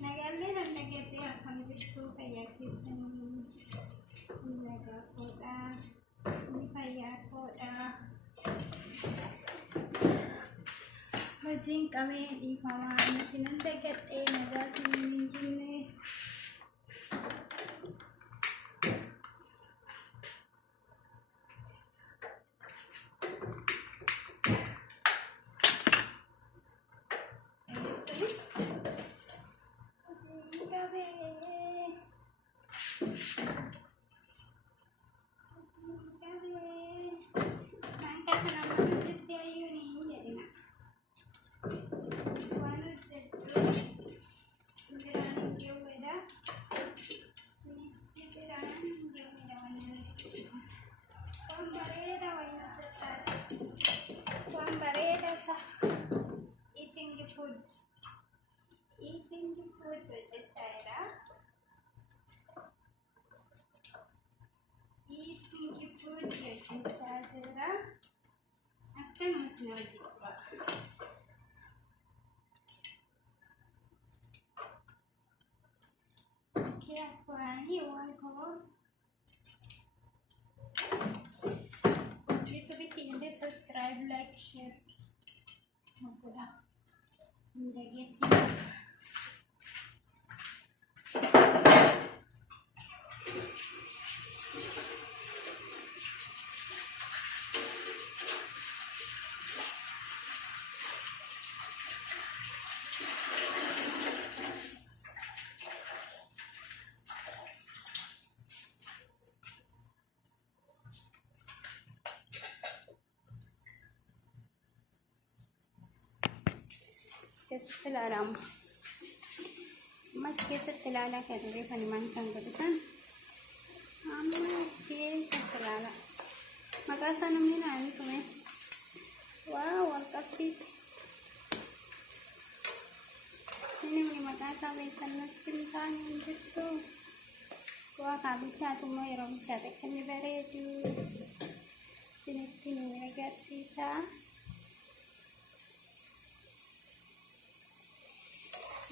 Nagalli lang nagete akam jitu kaya kisan ilaga koda ini kaya koda bajing kami di mama sinan dekat nagasi minjine eating the food with the Tyra. Eating the food with the Tyra. Akan mutlu juga. Okay, aku ani one color. YouTube channel subscribe, like, share. Mudah. Mudah gitu. Kesalahan, mas kesalahan kerja paniman tanggapan, mas kesalahan. Makasa namin na ano kami. Wow, World Cup sis. Ini may makasa may tanas pintan dito. Kuha kabit siya tumayroon siya. Tekan ni Beredu. Sinitin ni Garcia.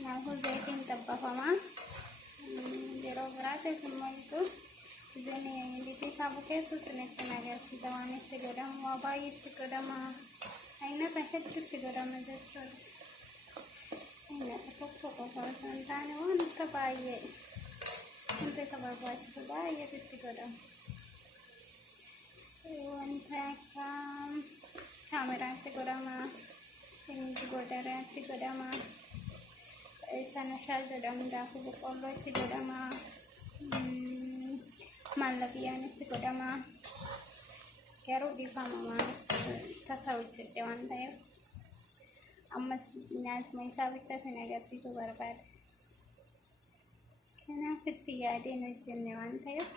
Aku zaitin tabba fama jero berate semua itu ini di sabu ke susune tenaga sidawane segera mobile segera ma aina pahet segera ma jero aina pokok pokok santane wan ka baye ante sabar baye baye segera wan pakam kamera segera ma ini juga dari segera ma sana shal jadam daku bukollo itti godhama mallabiyan itti godhama garuu dhiifama tasa hojjedhe waan ta'eef ammas nyaatuma isaa bicha sin agarsiisuu barbaade kanaaf itti yaadeen hojjenne waan ta'eef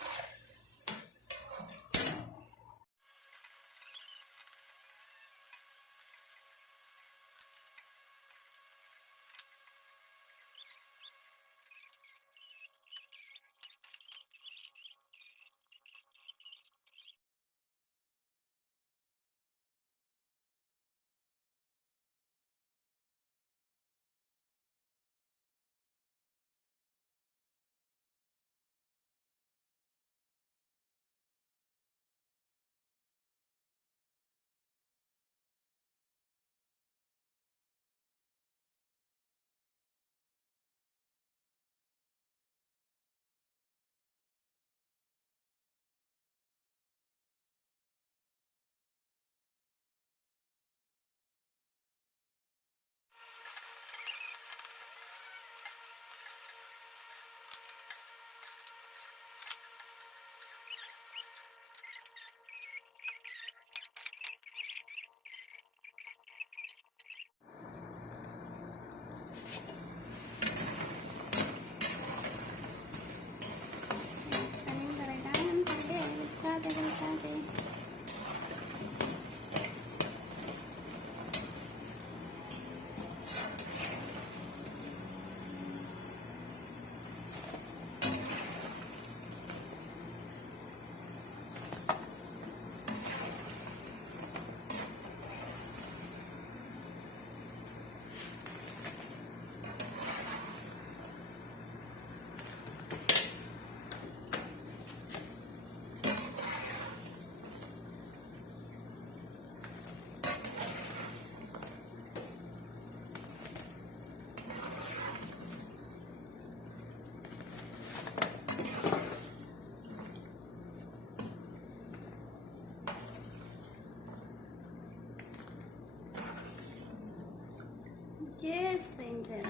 እንጀራ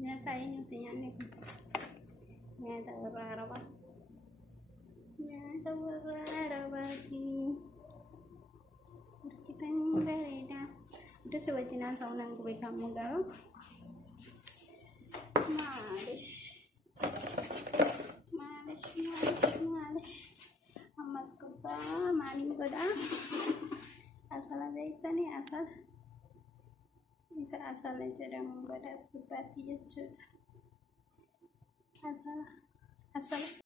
nyata ini tuh nyata berapa ini kita ini beda udah sewajinan saunan gue kamu galau males amas kuba maning beda asal ada nih asal bisa asal aja dan membadas berbati ya sudah asal